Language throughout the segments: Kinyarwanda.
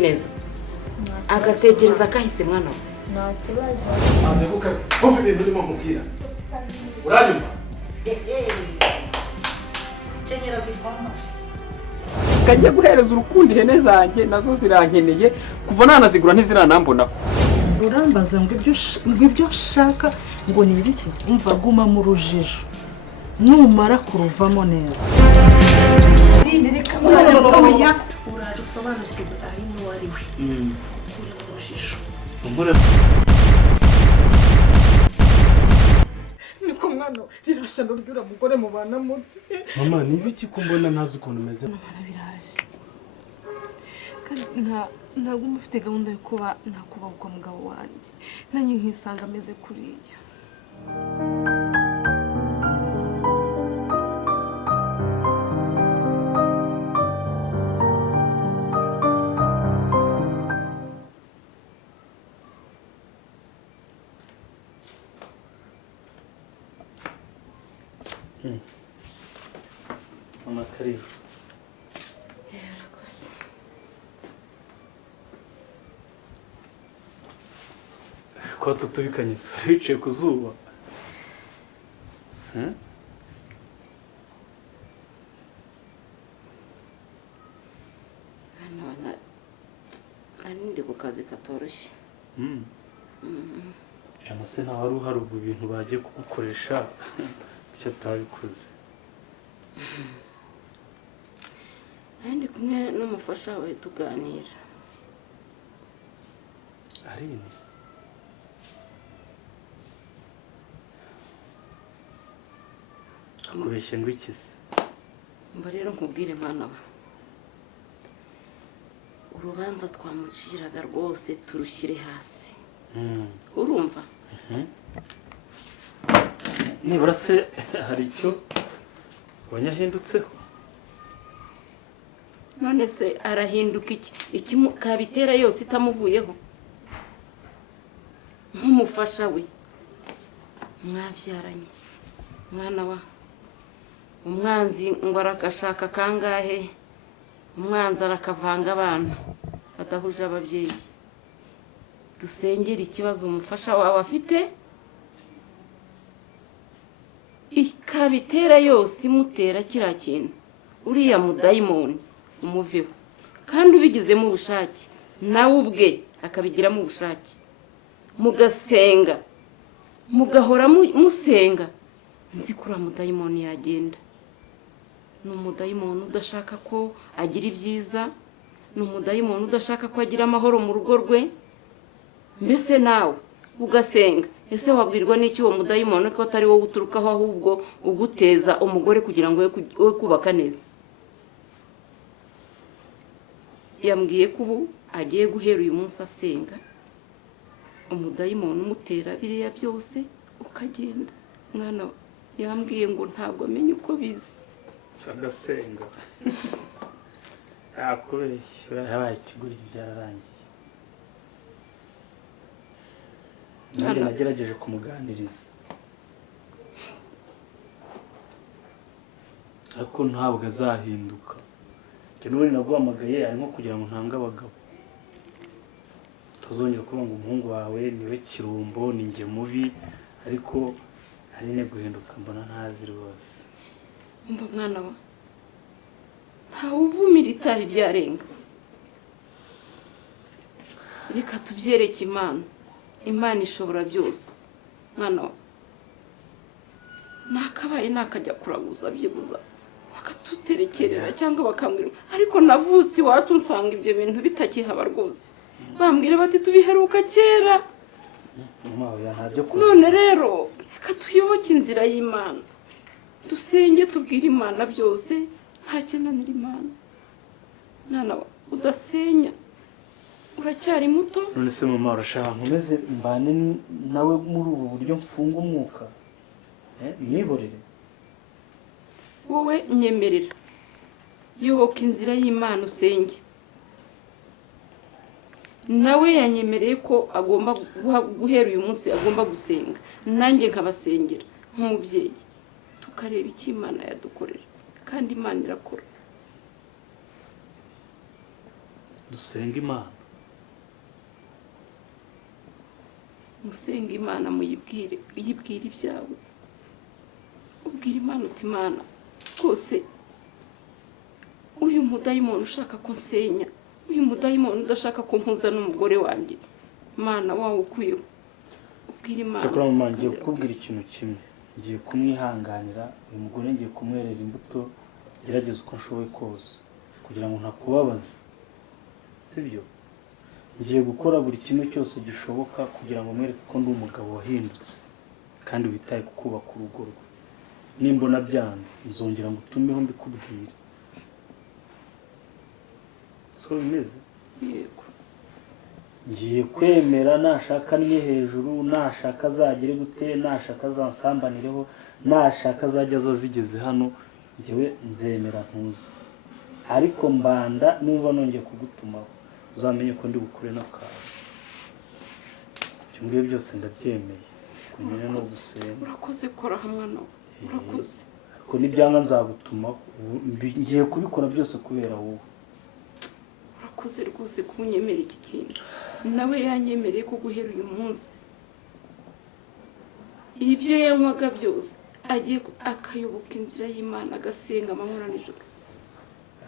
neza agatekereza kahise mwana we. Nta kibazo. Azebuka kumva ibintu urimo nkubwira. Uranyumva? Kenyera zivama. Kajya guhereza urukundo ihene zanjye nazo zirankeneye kuva nanazigura ntiziranambona. Urambaza ngo ibyo nshaka ngo ni ibiki? Umva guma mu rujijo. Numara kuruvamo neza. Uraje usobanukirwe ari n'uwari we. Uri mu rujijo. Niko mwana rirashano ryura mugore mubana muti. Mama ni ibiki ko mbona ntazi ukuntu umeze? Mwana biraje. Kandi ntabwo mufite gahunda yo kuba nakubaho kwa mugabo wanjye. Nanjye nkisanga ameze kuriya. Mama karibu. Kwa tutubikanye wicaye ku zuba. Ndi ku kazi katoroshye. Jana se nta wari uhari ubwo ibintu bagiye kugukoresha icyo atabikoze. Ndi kumwe n'umufasha we tuganira. Aline. Akubeshye ngo ikize. Mba rero nkubwire mwana we. Urubanza twamuciraga rwose turushyire hasi. Urumva? Nibura se hari icyo wanyahindutseho? None se arahinduka iki kabitera yose itamuvuyeho? Nk'umufasha we mwabyaranye mwana wa umwanzi ngo arakashaka kangahe, umwanzi arakavanga abana badahuje ababyeyi. Dusengera ikibazo umufasha wawe afite, ikabitera yose imutera kiriya kintu, uriya mudayimoni umuveho, kandi ubigizemo ubushake nawe ubwe akabigiramo ubushake, mugasenga mugahora musenga, nzi ko uriya mudayimoni yagenda. Ni umudayimoni udashaka ko agira ibyiza, ni umudayimoni udashaka ko agira amahoro mu rugo rwe. Mbese nawe ugasenga, ese wabwirwa n'iki uwo mudayimoni ko atari wowe uturukaho, ahubwo uguteza umugore kugira ngo we kubaka neza? Yambwiye ko ubu agiye guhera uyu munsi asenga, umudayimoni umutera biriya byose ukagenda. Mwana yambwiye ngo ntabwo amenye uko biza. Agasenga. Akubeshya yabaye ikiguri byararangiye. Nanjye nagerageje kumuganiriza, ariko ntabwo azahinduka. N'ubundi naguhamagaye arimo kugira ngo ntange abagabo, tuzongera kuvuga ngo umuhungu wawe niwe kirumbo, ni njye mubi, ariko Aline guhinduka mbona ntazi rwose. Umva mwana wa, ntawe uvumira itari ryarenga. Reka tubyereke Imana. Imana ishobora byose. Mwana wa, nakabaye nakajya kuraguza byibuza bakatuterekerera cyangwa bakambwira, ariko navutse iwacu nsanga ibyo bintu bitakihaba rwose. Bambwira bati tubiheruka kera. None rero reka tuyoboke inzira y'Imana, dusenge tubwire Imana byose, nta kinanira Imana. Mwana wa, udasenya, uracyari muto. None se mama urashaka nkomeze mbane nawe muri ubu buryo mfunga umwuka? Mwihorere. Wowe nyemerera, yoboka inzira y'Imana usenge. Nawe yanyemereye ko agomba guhera uyu munsi agomba gusenga, nanjye nkabasengera nk'umubyeyi, tukareba icyo Imana yadukorera, kandi Imana irakora. dusenga Imana. musenga Imana muyibwire ibyawe, ubwira Imana uti Imana rwose uyu mudayimoni ushaka kunsenya, uyu mudayimoni udashaka kumpuza n'umugore wanjye, Imana wawe ukwiyeho, ubwira Imana. Cyakora mama ngiye kukubwira ikintu kimwe, ngiye kumwihanganira uyu mugore, ngiye kumwerera imbuto, gerageza uko nshoboye kose kugira ngo ntakubabaza, sibyo? Ngiye gukora buri kimwe cyose gishoboka kugira ngo mwereke ko ndi umugabo wahindutse kandi witaye ku kubaka urugo rwe. Nimbona byanze nzongera ngo utumeho mbikubwire. So bimeze? Yego. Ngiye kwemera, nashaka niye hejuru, nashaka azagire gute, nashaka azansambanireho, nashaka azajya azigeze hano, njyewe nzemera ntuze. Ariko mbanda numva nongeye kugutumaho, uzamenye ko ndi bukure n'akawe. Ibyo ngibyo byose ndabyemeye, kumenya no gusenga. Urakoze kora hamwe nawe, urakoze. Ariko nibyanga nzagutumaho, ngiye kubikora byose kubera wowe. Urakoze rwose kunyemera iki kintu, nawe yanyemereye ko guhera uyu munsi ibyo yanywaga byose agiye akayoboka inzira y'Imana, agasenga amanywa n'ijoro.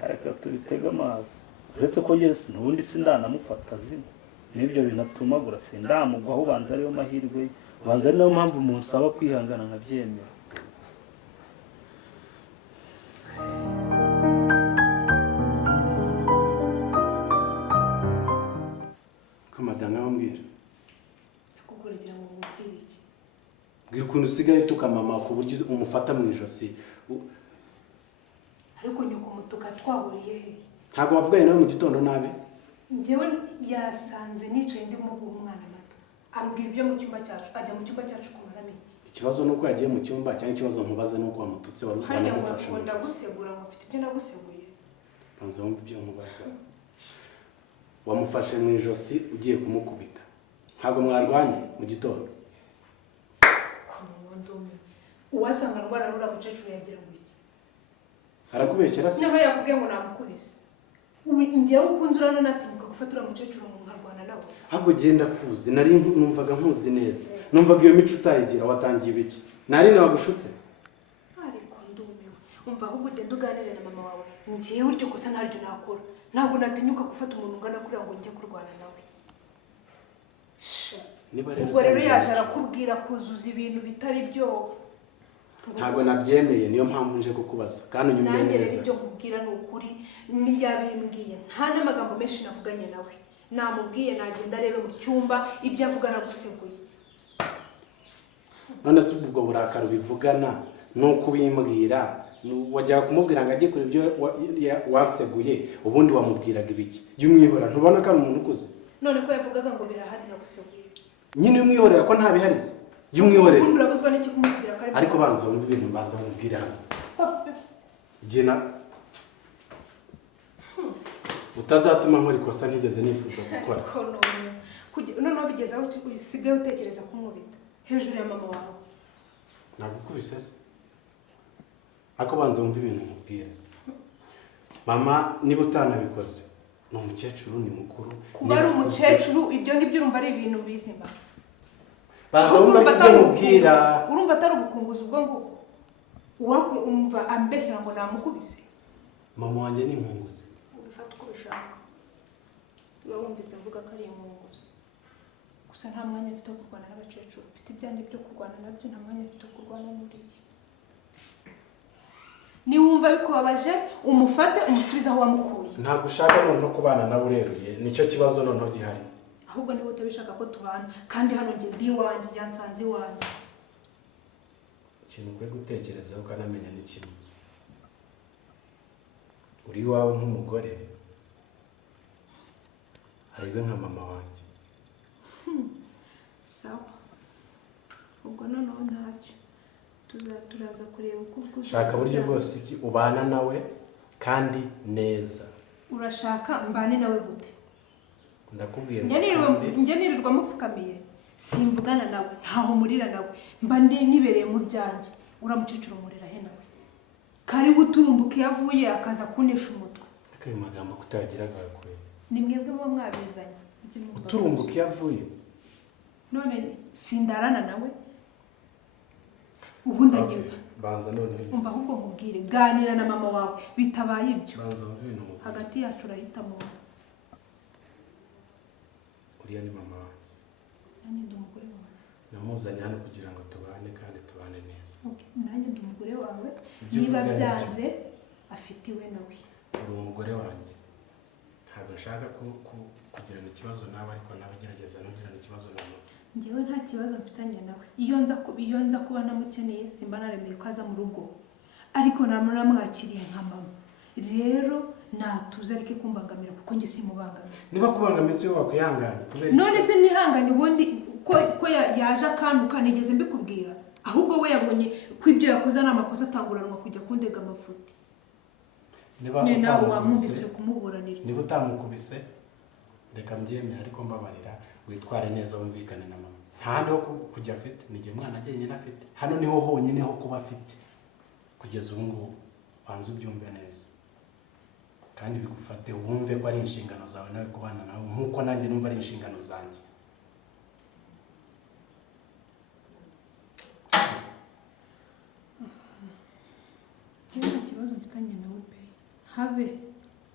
Reka tubitege amazi, uretse ko ngeze n'ubundi sindanamufata zino n'ibyo binatumagura, sindamugwaho, ubanza ariyo mahirwe, ubanza ari nayo mpamvu munsaba kwihangana nkabyemera. Madanga bambwira kukugira ngo ngubwire iki? bwira ukuntu usigaye utuka mama ku buryo umufata mu ijosi. Ariko nyoko mutuka twahuriye he? Ntabwo wavuganye nawe mu gitondo nabi? Njyewe yasanze nicaye ndimo guha umwana amata, ambwira ibyo mu cyumba cyacu, ajya mu cyumba cyacu kumaramo iki? Ikibazo nuko yagiye mu cyumba cyangwa ikibazo nkubaza nuko wamututse wari wanagufasha. Hanyuma ndagusegura ngo mfite ibyo naguseguye. Banza wumve ibyo nkubaza. Wamufashe mu ijosi ugiye kumukubita, ntabwo mwarwanye mu gitondo? Uwasanga ndwara rura mucecuru yagira ngo iki? Arakubeshyera se? Niba yakubwiye ngo namukubise, njyewe ukunze urana natibuka gufatura mucecuru ngo nkarwana nawe. Ahubwo genda kuzi, nari numvaga nkuzi neza, numvaga iyo mico utayigira. Watangiye ibiki? Nari nabagushutse? Ariko ndumiwe, umva ahubwo ugenda uganire na mama wawe, njyewe uryo kosa ntaryo nakora. Ntabwo natinyuka gufata umuntu ungana kuriya ngo njye kurwana nawe. Ubwo rero yaje arakubwira kuzuza ibintu bitari byo. Ntabwo nabyemeye, niyo mpamvu nje kukubaza kandi unyumve neza. Nanjye rero ibyo nkubwira ni ukuri, niyabimbwiye nta n'amagambo menshi navuganye nawe. Namubwiye nagenda arebe mu cyumba ibyo avuga naguseguye. None se ubwo burakari bivugana nuko ubimbwira, wajya kumubwira ngo ajye kure ibyo waseguye, ubundi wamubwiraga ibiki? Y'umwihora, ntubona ko ari umuntu ukuze? None ko yavugaga ngo birahari naguseguye. Nyine y'umwihorera ko ntabiharize. Y'umwihorera. Ubundi urabuzwa n'iki kumubwira ko ari? Ariko banza wumve ibintu mbanza mubwira hano. Gena utazatuma nkora ikosa ntigeze nifuza gukora. Noneho bigeze aho usigaye utekereza kumubita hejuru ya mama wawe. Nagukubise se? Ako banza wumve ibintu mubwira. Mama niba utanabikoze, ni umukecuru, ni mukuru. Kuba ari umukecuru ibyo ngibyo urumva ari ibintu bizima. Baza wumva ibyo mubwira. Urumva atari ubukunguzi ubwo ngo umva ambeshyira ngo namukubise. Mama wanjye ni impunguzi. Ubifata uko ubishaka. Uba wumvise mvuga ko ari impunguzi. Gusa nta mwanya mfite wo kurwana n'abakecuru. Mfite ibyanjye byo kurwana nabyo, nta mwanya mfite wo kurwana muri iki. Niwumva bikubabaje umufate umusubize aho wamukuye. Ntabwo ushaka noneho kubana nawe ureruye, nicyo kibazo noneho gihari. Ahubwo niba utabishaka ko tubana, kandi hano njye ndi iwanjye, yansanze iwanjye. Ikintu ukwiye gutekerezaho ukanamenya ni kimwe. Uri iwawe nk'umugore, hariwe nka mama wanjye. Sawa. Ubwo noneho ntacyo. Turaza kureba uko ubwo. Shaka buryo bwose iki ubana nawe kandi neza. Urashaka mbane nawe gute? Ndakubwira. Njye nirirwa mupfukamiye. Simvugana nawe, ntaho murira nawe. Mba nibereye mu byanjye. Uramucecuru murira he nawe? Kari uturumbuka yavuye akaza kunesha umutwe. Akaye magambo kutagiraga kure. ni mwebwe muba mwabizanye uturumbuka iyo avuye none sindarana nawe ubu ndanyurwa banza none umva ahubwo nkubwire ganira na mama wawe bitabaye ibyo banza wumve ibintu mubwira. hagati yacu urahitamo uriya ni mama wanjye nanjye ndi umugore wawe namuzanye hano kugira ngo tubane kandi tubane neza. nanjye ndi umugore wawe Ibyo niba uvuga ni byanze afite iwe nawe uri umugore wanjye ntabwo nshaka kugirana ikibazo nawe ariko nawe gerageza ntugirane ikibazo nawe. njyewe nta kibazo mfitanye nawe iyo nza kuba namukeneye simba naremeye ko aza mu rugo ariko namwakiriye nka mama rero natuze areke kumbangamira kuko njye simubangamira. Niba kubangamiye si wowe wakwihangana none se nihanganye ubundi ko yaje akantuka nigeze mbikubwira ahubwo we yabonye ko ibyo yakoze ari amakosa atanguranwa kujya kundega amafuti. nawe wamwumvise kumuburanira. Niba utamukubise reka mbyemera ariko mbabarira witware neza wumvikane na mama. Nta handi ho kujya afite ni igihe umwana agenyine afite hano niho honyine ho kuba afite kugeza ubu ngubu. Banza ubyumve neza kandi bigufate wumve ko ari inshingano zawe nawe kubana nawe nk'uko nanjye numva ari inshingano zanjye. nta kibazo mfitanye nawe pe habe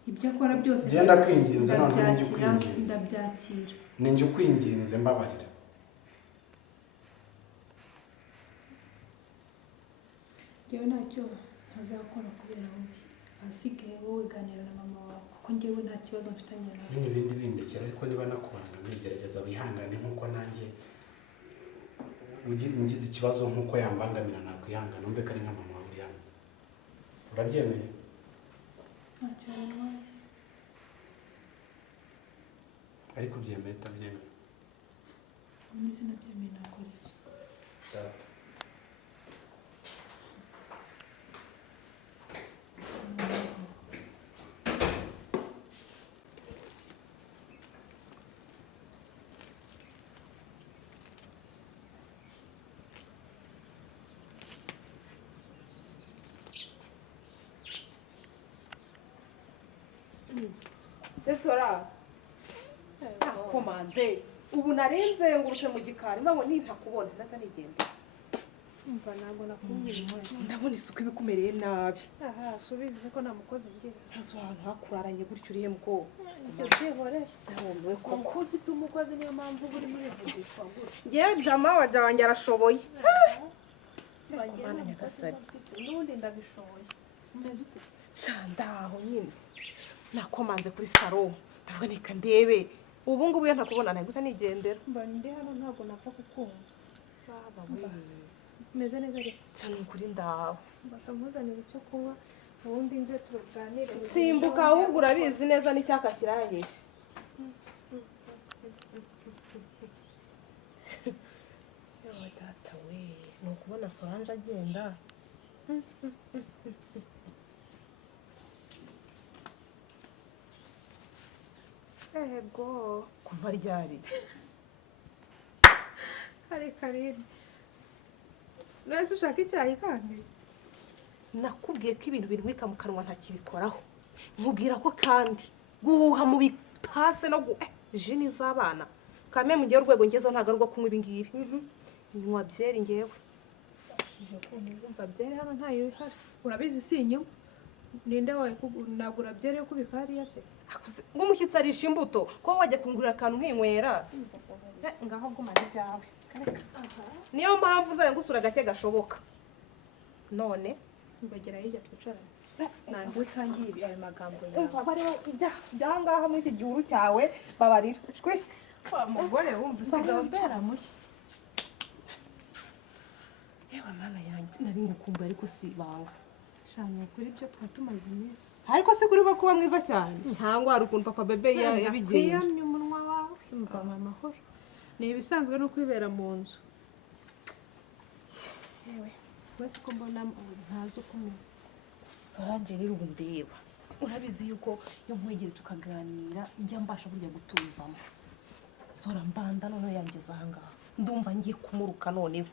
ibyo akora byose genda kwinginze none njye ukwinginze ndabyakira ni njye ukwinginze mbabarira. njyewe ntacyo ntazakora kubera wowe ahasigaye wowe ganira na mama wawe kuko njyewe nta kibazo mfitanye nawe. Nyine ibindi bindekera ariko niba nakubangamiye gerageza wihangane nk'uko nanjye ngize ikibazo nk'uko yambangamira nakwihangana umve ko ari nka mama wawe uri hano. Urabyemeye? ntacyo wantwaye ariko ubyemeye utabyemeye? ubundi sinabyemeye nakora iki? Sesora komanze ubu narenze ngurutse mu gikari mbabona ntakubona ndatanigenda umva ntabwo nakumvira impuhwe ndabona isuku ibikumereye nabi. aha subize ko namukoze ngira hazo ahantu hakuraranye gutyo uriye mko ibyo byihorere nabonwe kuko ufite umukozi niyo mpamvu uri muri vugishwa gutyo ngiye jama waje wanjye arashoboye Bana nyagasani n'ubundi ndabishoboye umeze ute shandaho nyine nakomanze kuri saro ndavuga reka ndebe ubu ngubu iyo ntakubona ntabwo utanigendera mba ndi hano ntabwo napfa kukumva baba umeze neza rero cyane kuri ndaho bakamuzanira icyo kunywa ubundi nze turuganire simbuka ahubwo urabizi neza n'icyaka kirahanyishe yewe data we ni ukubona Solange agenda ego kuva ryari hari karine nese ushaka icyayi kandi nakubwiye ko ibintu birumika mu kanwa ntakibikoraho nkubwira ko kandi guhuha mu bitase no jini z'abana kame mu gihe urwego ngezeho ntabwo ari urwo kunywa ibi ngibi nywa byeri ngewe umva byeri hano ntayo ihari urabizi si inyuma ninde wawe nagura byeri yo kubika hariya se nk'umushyitsi arisha imbuto ko wajya kungurira akantu nkinywera ngaho gumana ibyawe niyo mpamvu nzaye ngusura gake gashoboka none mbagera hirya twicarane ntabwo utangiye ayo magambo yawe umva bariho ijya ngaha muri iki gihuru cyawe babarira shwe umugore wumva usigaye umbera mushya yewe mana yanjye nari ngukumbuye ariko si ibanga shanya kuri ibyo twari tumaze iminsi ariko se kuri bo kuba mwiza cyane cyangwa hari ukuntu papa bebe yabigenje kwiyamya umunwa wawe mva amahoro ni ibisanzwe no kwibera mu nzu yewe wese ko mbona ntazi uko umeze Solange rero ubu ndeba urabizi yuko iyo nkwegere tukaganira njya mbasha burya gutuzamo Sora mbanda noneho yangeze ahangaha ndumva ngiye kumuruka noneho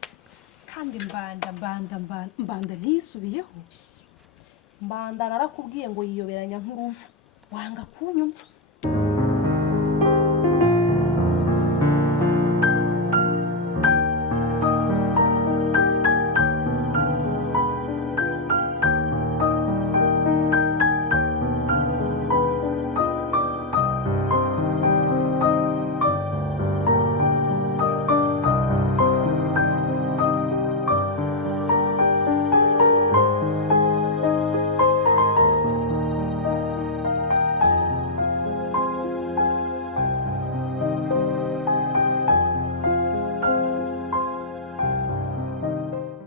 kandi mbanda ntisubiyeho mbanda narakubwiye ngo yiyoberanya nk'uruvu wanga kunyumva